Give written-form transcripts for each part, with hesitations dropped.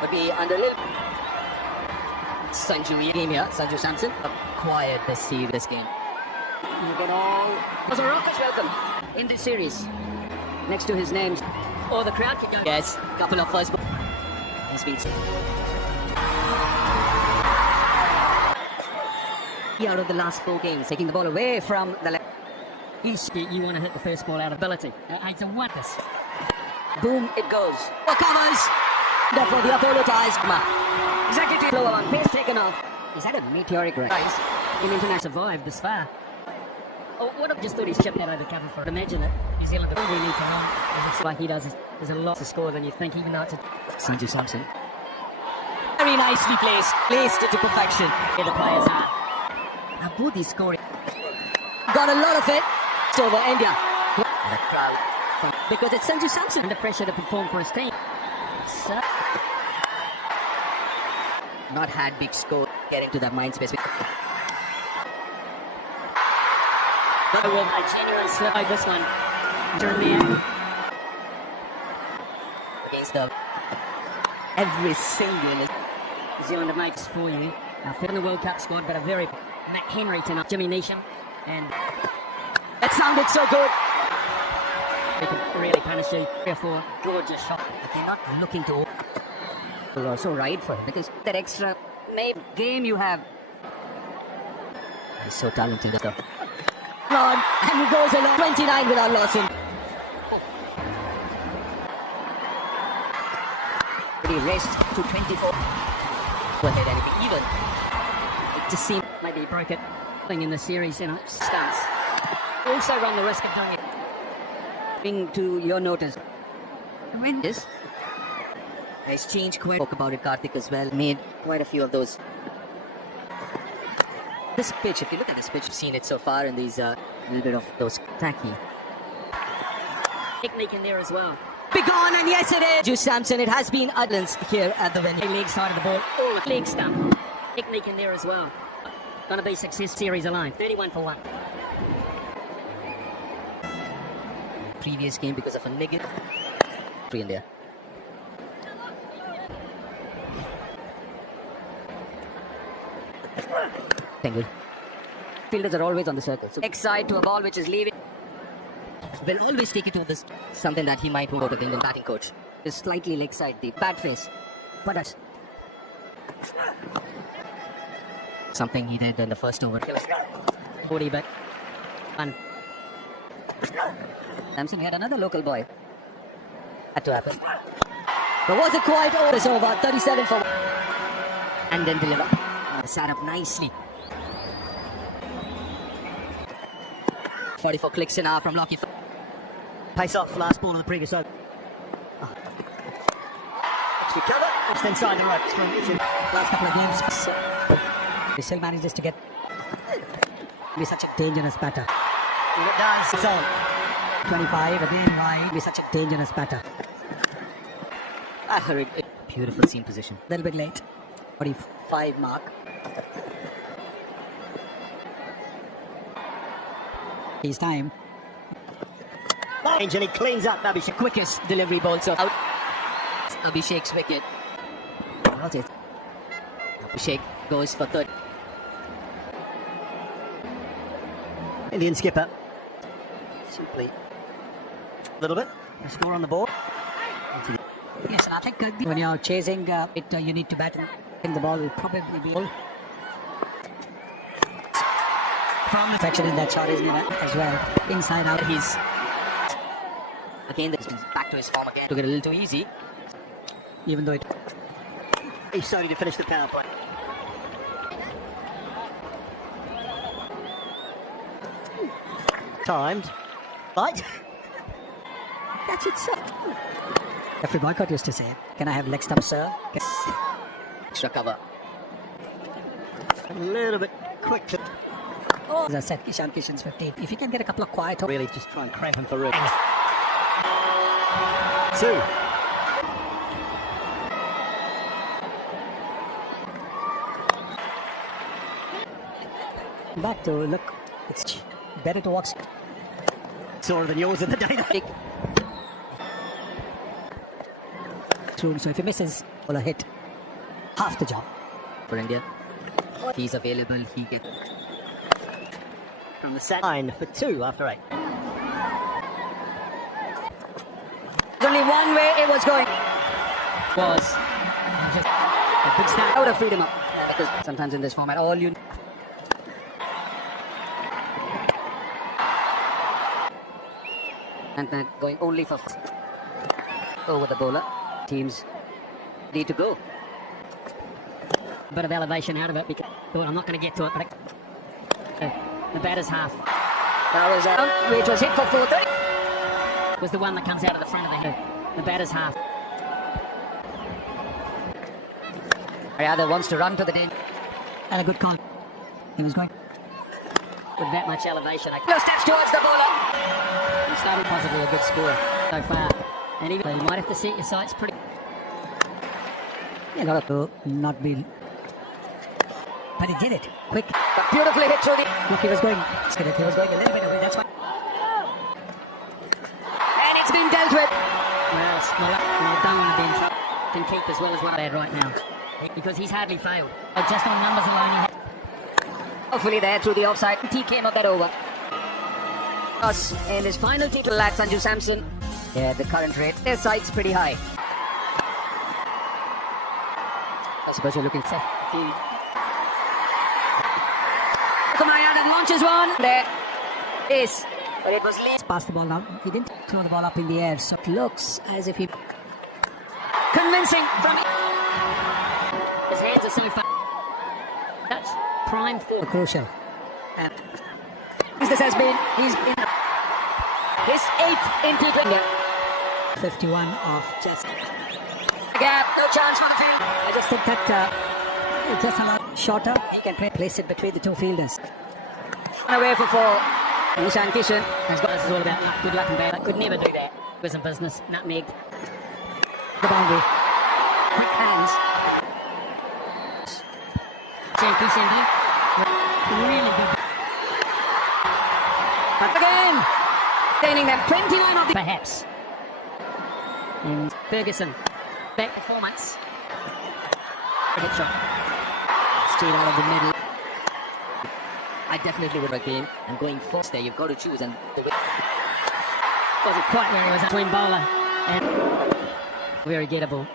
would be under a little Sanju game here. Sanju Samson acquired this game. Look at all. Was a rocket welcome in this series. Next to his names. Oh, the crowd can go. Yes, couple of first. He's been out of the last 4 games, taking the ball away from the left. You want to hit the first ball out of ability. It's a wonders. Boom, it goes. The covers. Therefore, the Apollo ties. Executive blow on pace taken off. Is that a meteoric rise? In international survived this far. Oh, what if just thought he's chipped that out of the cover for it. Imagine it. New Zealand don't really come on. It looks like he does. There's a lot to score than you think, even though it's a Sanju Samson. Very nicely placed to perfection. Here the players are. Now both these scoring. Got a lot of it. It's over India. The crowd. Because it's Sanju Samson under pressure to perform for his team. So, not had big score getting to that mind space. But with a genuine slip like this one. Turn the end. Against the every single New Zealand mics for you. Fit in the World Cup squad, but a very Matt Henry tonight. Jimmy Nation. And that sounded so good. They can really punish you. Therefore, gorgeous shot. But they're not looking to. Will also ride for him because that extra game you have. He's so talented. And he goes along 29 without losing. He raced to 24. Go ahead and be even. It just seemed like they broke it. In the series, stance. Also run the risk of doing it. Bring to your notice. When this has changed quite. Spoke about it, Karthik as well. Made quite a few of those. This pitch, if you look at this pitch, you've seen it so far in these little bit of those tacky. Technique in there as well. Begone, and yes it is! Sanju Samson, it has been Udlands here at the venue. Leg side of the ball, oh, leg stump. Technique in there as well. Gonna be success series aligned. 31 for 1. Previous game because of a negative. 3 in there. Tangle. Fielders are always on the circle. So X side to a ball which is leaving. Will always take it to this. Something that he might want to the Indian batting coach. Is slightly leg side, the bad face. But that's something he did in the first over. 40 back. And Samson had another local boy. Had to happen. But was it quite over? It's over. 37 for 1. And then deliver. Sat up nicely. 44 clicks an hour from Lockie. Pace off last ball on the previous over. She covered. Just inside the ropes from Mitchell. Last couple of games. He still manages to get. Be such a dangerous batter. And it does. So 25 again. Why be such a dangerous batter? Beautiful seam position. A little bit late. 45 mark. His time. And he cleans up Abhishek. Quickest delivery ball. So out. Abhishek's wicket. Abhishek goes for third. Indian skipper. Simply. A little bit. A score on the board. Yes, and I think when you're chasing you need to bat. I think the ball will probably be all. From the section in that shot, isn't it? As well. Inside out. He's. Again, he's back to his form again. Took it a little too easy. Even though he's starting to finish the power point. Timed. Right. That's it, sir. Jeffrey Boycott used to say, can I have leg stump, sir? Extra cover. A little bit quick. Oh. As I said, Kishan Kishan's 15. If you can get a couple of quiet, really just try and cramp him for room. 2. Back to look, it's better to watch sore than yours in the dynamic. So if he misses, Bowler hit half the job for India. If he's available, he gets from the set line for 2 after 8. There's only one way it was going. Was just a big snap out of freedom up. Because sometimes in this format, all you and then going only for over the bowler. Teams need to go. Bit of elevation out of it because I'm not going to get to it. But the batter's half. That was which was hit for 430. Was the one that comes out of the front of the head. The batter's half. Rather wants to run to the den. And a good con. He was going with that much elevation. No steps towards the bowler. He started possibly a good score so far. And even you might have to set your sights pretty. Yeah, got to not be. But he did it quick. But beautifully hit through the. Look, he was going. He was going a little bit away. That's why. And it's been dealt with. Well, I don't want to be in trouble. Can keep as well as what I had right now. Because he's hardly failed. But just on numbers alone, hopefully there through the offside. He came up that over. Us in his final T20 lad Sanju Samson. Yeah, the current rate. Their sight's pretty high. I suppose you're looking for. Kumarian launches one. There is. But it was late. Passed the ball now. He didn't throw the ball up in the air. So it looks as if he. Convincing from. His hands are so far. That's prime for crucial. This has been. He's been his 8th into the 51 of just. Gap, no chance for the field. I just think that it's just a lot shorter. He can place it between the two fielders. Away for 4. Nishan Kishan has got. This is all about luck. Good luck and bad luck. Could never do that. With some business. Nutmeg. The boundary. Quick hands. Really good. But again, gaining them 21 of the perhaps. And Ferguson, back performance. Hit shot. Straight out of the middle. I definitely would again. And going first there, you've got to choose and do it. Wasn't quite where he was at. Twin bowler and very gettable.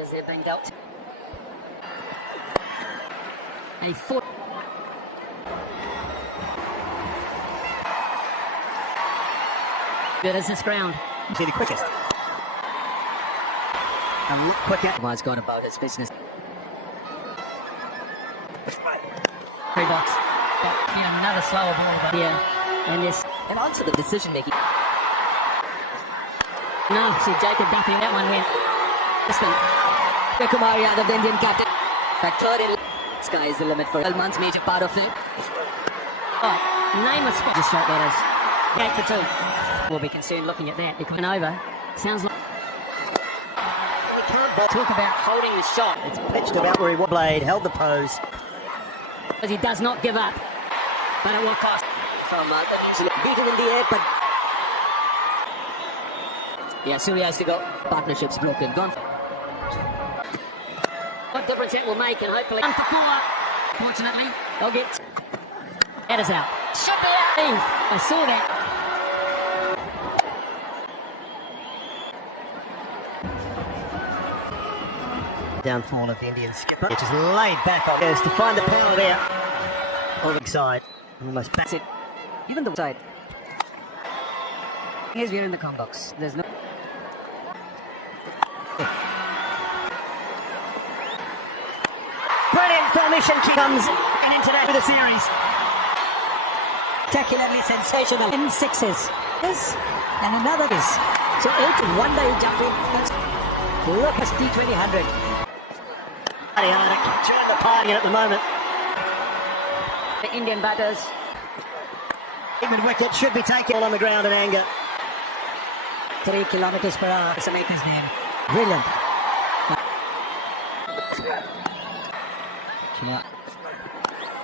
As they're banged out. A 4. Good as this ground. See the quickest. And quicker. Well, it's gone about its business. 3 box. Another slower ball here. And yes. And also the decision making. No, see Jacob Duffy, that one went. Distant. Kumarian, the Indian captain. Back third in. Sky is the limit for 12 months, major part of it. Oh, name a spot. Just right there is. Back for 2. We'll be concerned looking at that because over. Sounds like. We can't talk about holding the shot. It's pitched about where he was. Blade held the pose. Because he does not give up. But it will cost. From beat him in the air, but. Yeah, Surya has to go. Partnership's broken. Gone. What difference that will make, and hopefully. Fortunately, they'll get. That is out. I saw that. Downfall of the Indian skipper. It is laid back on to find the power there. On the side. Almost bats it. Even the side. Here's we're in the com box. There's no. Brilliant formation comes and into that with the series. Spectacularly sensational. In 6s. This and another is. So 8 in 1 day jumping. Look at T20 100. Hardik turn the party at the moment. The Indian batters. Even wicket should be taken on the ground in anger. 3 kilometers per hour. It's a maker's name. Brilliant.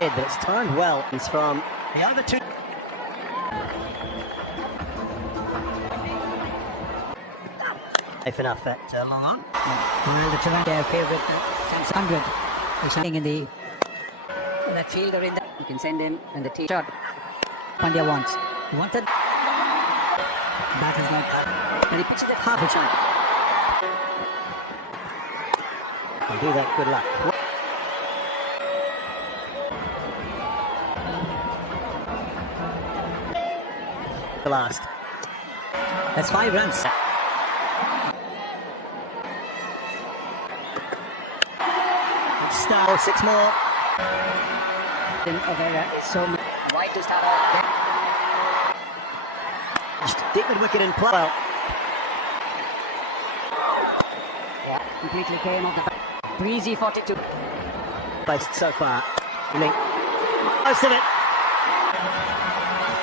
But it's timed well. It's from the other 2. A If enough at long on. Well, the Toronto favourite, chance 100. He's hanging in the that fielder in the. You can send him and the tee shot. Pandya wants. He wanted. That is not that. And he pitches it half a shot. Can do that. Good luck. The last. That's 5 runs. Star 6 more. So wide to start off. Just deep mid wicket in play. Well, yeah, completely came off the back. Breezy 42. Based so far. Most of it.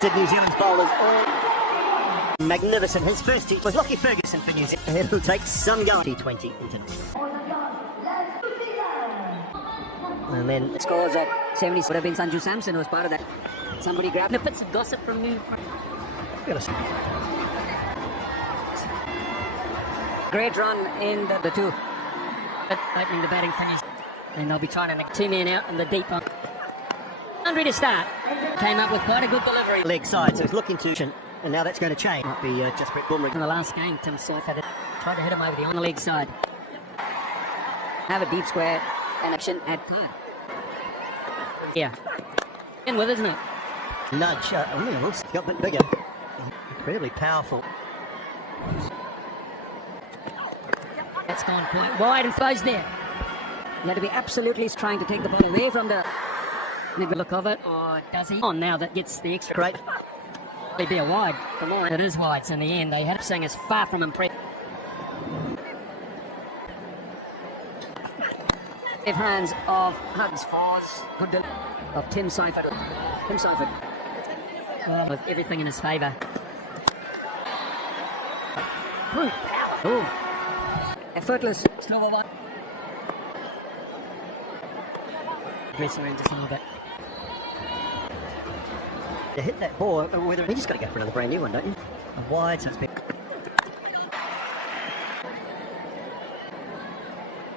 Did New Zealand's bowlers all magnificent. His first tee was Lockie Ferguson for New Zealand. It'll take some going. T20 international. And then Scores at 70 would have been Sanju Samson who was part of that. Somebody grabbed snippets of gossip from me. Great run in the two. Opening the batting finish. And they'll be trying to make 2 men out in the deep one. 100 to start. Came up with quite a good delivery. Leg side, so he's looking to. And now that's going to change. Might be Jasprit Bumrah. In the last game, Tim Surf had tried to hit him over on the leg side. Have a deep square and action at card. Yeah. In with, isn't it? Nudge. Looks got a bit bigger. Incredibly powerful. That's gone quite wide and fuzz there. You have to be absolutely trying to take the ball away from the. Maybe look of it, or does he? On now that gets the extra. Great. It'd be a wide. For mine, it is wide. So in the end, they had saying it's far from impressive. 5 hands of Hugs Fours. Good delivery of Tim Seifert. With everything in his favour. Oh. Effortless. Still a one. Press around just a little bit. To hit that ball, whether you just got to go for another brand new one, don't you? A wide, so it's big.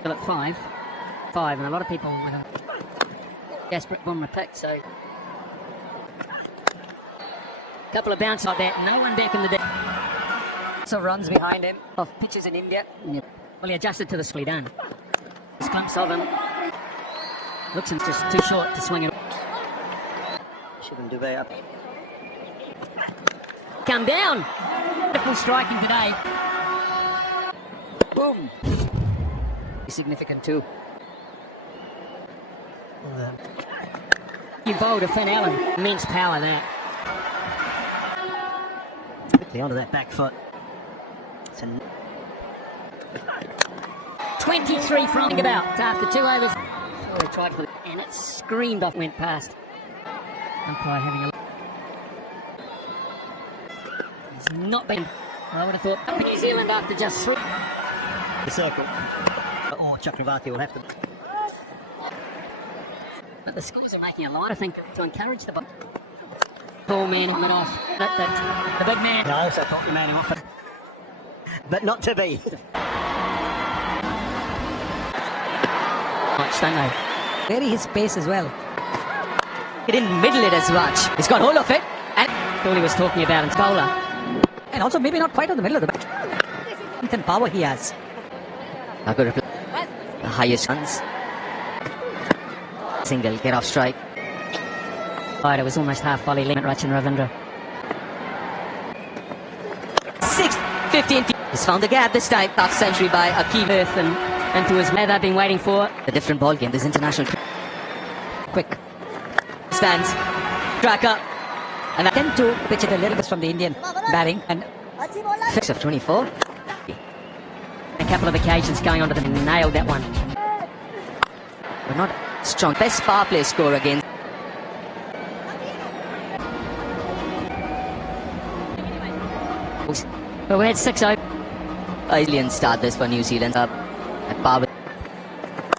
Still at 5, and a lot of people with a Jasprit Bumrah pick. So, a couple of bounces like that. No one back in the day. So runs behind him of pitches in India. Well, he adjusted to the split down. There's clumps of him. Looks just too short to swing it. Shivam Dubey up. Come down. Beautiful striking today. Boom. Significant too. You bowled a Finn Allen. Immense power there. Quickly onto that back foot. 23 from about after 2 overs. Oh, they tried for it, and it screamed off, went past. Umpire having a look. He's not been. I would have thought up in New Zealand after just 3. The circle. Or Chakravarti will have to. But the scores are making a line, I think, to encourage the tall man in mid-off. The big man. I also thought the man who offered. But not to be. Much, don't they? Vary his pace as well. He didn't middle it as much. He's got hold of it. And all he was talking about in bowler. And also maybe not quite on the middle of the bat. And power he has. A good reply. The highest runs. Single, get off strike. Right, it was almost half volley limit, Rachin Ravindra. 6th, 15. He's found the gap this time. Half century by a key earth and to his man they've been waiting for. A different ball game, this international. Quick. Stands. Tracker. And I tend to pitch it a little bit from the Indian batting. And 6 of 24. A couple of occasions going on to the nailed that one. But not strong. Best power play score against. Well, we had 6-0. Brilliant start this for New Zealand up at power.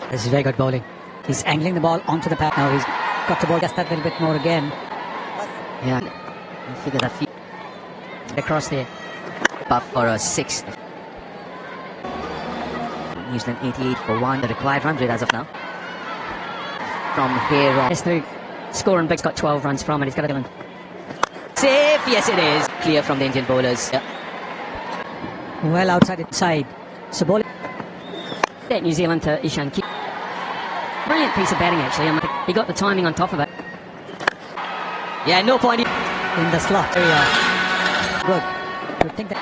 This is very good bowling. He's angling the ball onto the pad now. He's got to bowl just that little bit more again. Yeah. I figure that across there. Buff for a 6th. New Zealand 88 for 1. The required run rate as of now. From here on. Yes, the score on Big's got 12 runs from it. He's got a safe. Yes, it is. Clear from the Indian bowlers. Yeah. Well outside its side. So bowling. New Zealand to Ishan. Brilliant piece of batting actually. He got the timing on top of it. Yeah, no point In the slot. Good. Good thing that.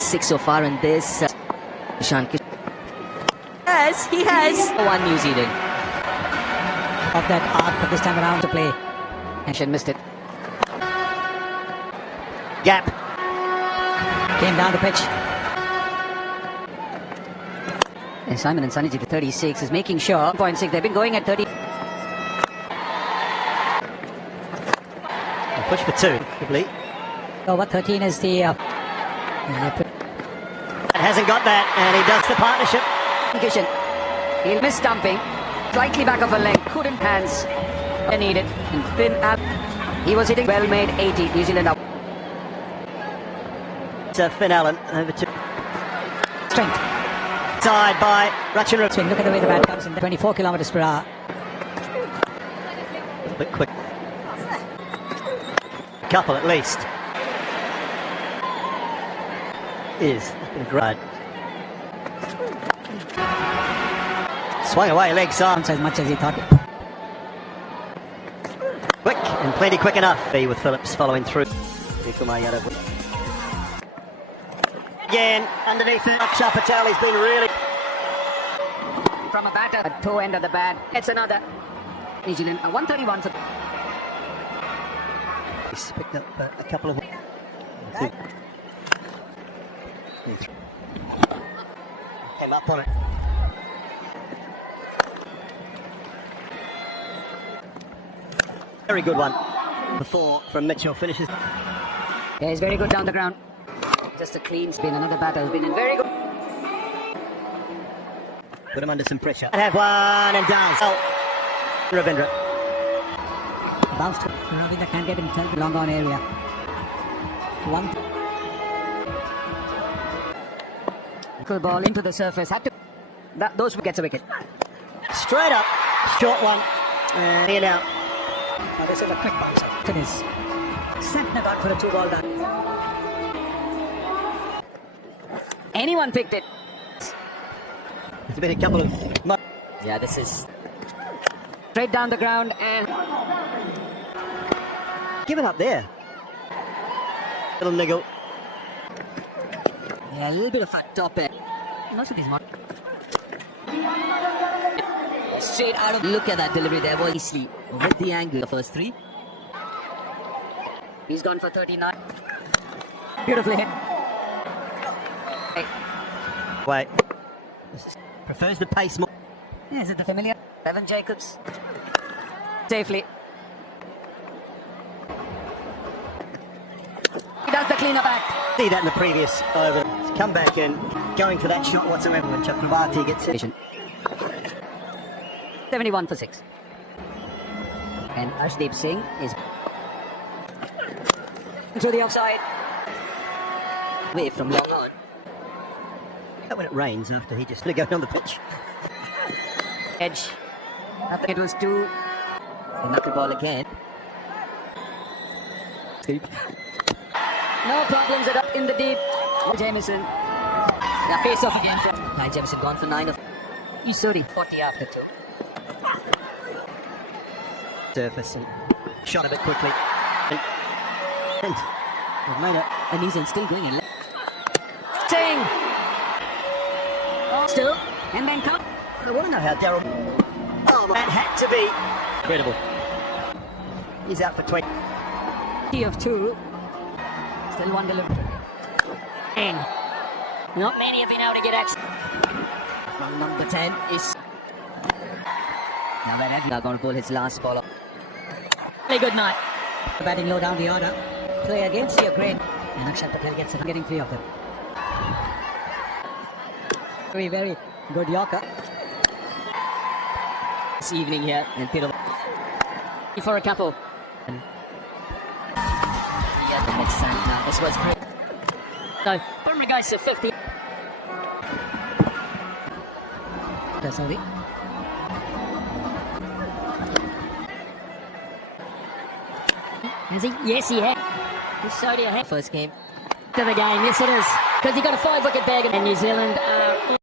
6 so far in this. Ishan. Yes, he has. 1 New Zealand. Of that arc, but this time around to play. Ishan missed it. Gap. Came down the pitch. And Simon and Sunny to 36 is making sure. 0.6. They've been going at 30. Push for 2. Complete. Over 13 is the. And hasn't got that, and he does the partnership. Kishan. He'll miss stumping. Slightly back of a leg. Couldn't hands. They need it. And thin up. He was hitting well made 80. New Zealand out. Finn Allen over to Strength. side by Rachin Ravindra. Swing. Look at the way the bat comes in. 24 kilometers per hour. A bit quick. Couple at least. It's been a great. Swung away, leg side. As much as he thought. Quick, and plenty quick enough. With Phillips following through. Again, underneath it. Axar Patel, he's been really. From a batter. A toe end of the bat. It's another. New Zealand. 131 for. He's picked up a couple of. Came up on it. Very good one. Before from Mitchell finishes. Yeah, he's very good down the ground. Just a clean spin. Another batter has been in very good. Put him under some pressure. And have one and down. Oh, Ravindra. Bounced. Ravindra can't get himself in long on area. One. Good ball into the surface. Had to. Those gets a wicket. Straight up. Short one. And here now. Now this is a quick bounce. It is. Santner got for a 2-ball down. Anyone picked it. There's been a couple of. Yeah, this is straight down the ground and Given up there. Little niggle. yeah, a little bit of a top end. Most of these straight out of. Look at that delivery there. Was easily with the angle. The first 3. He's gone for 39. Beautifully hit. Wait. Prefers the pace more. Yeah, is it the familiar? Evan Jacobs. Safely. He does the cleanup act. See that in the previous over. He's come back and going for that shot whatsoever when Chakravarti gets it. 71 for 6. And Arshdeep Singh is through the offside. Away from long on. That when it rains after he just going on the pitch. Edge. It was 2. Knuckleball again. No problems at up in the deep. Jamieson. Yeah, pace off again. Jamieson gone for 9 of. He's 40 after 2. Surface and shot a bit quickly. And And he's still going in. Sting. Still. And then come. I want to know how Daryl. Oh, that had to be incredible. He's out for 20. Of 2. Still 1 delivery. And not many have been able to get action. From number 10 is. Now that they're going to pull his last ball up. Very good night. Batting low down the order. Play against your grade. And Axar Patel gets it. Getting 3 of them. Very, very good Yorker. This evening here in Thiruvananthapuram. For a couple. And yeah, the next Santner. This was great. So, Bumrah goes to 50. Sorry. Has he? Yes, he has. He's so ahead. First game to the game. Yes, it is. Because he got a 5-wicket bag, and New Zealand are.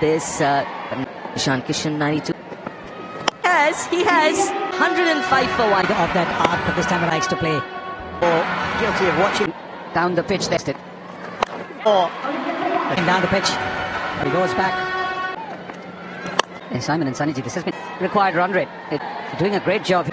This Ishan Kishan 92. Yes, he has 105 for one. Of that arc, but this time he likes to play. Or guilty of watching. Down the pitch, that's it. Or Down the pitch. But he goes back. And Simon and Sunny, this has been required run rate. Doing a great job.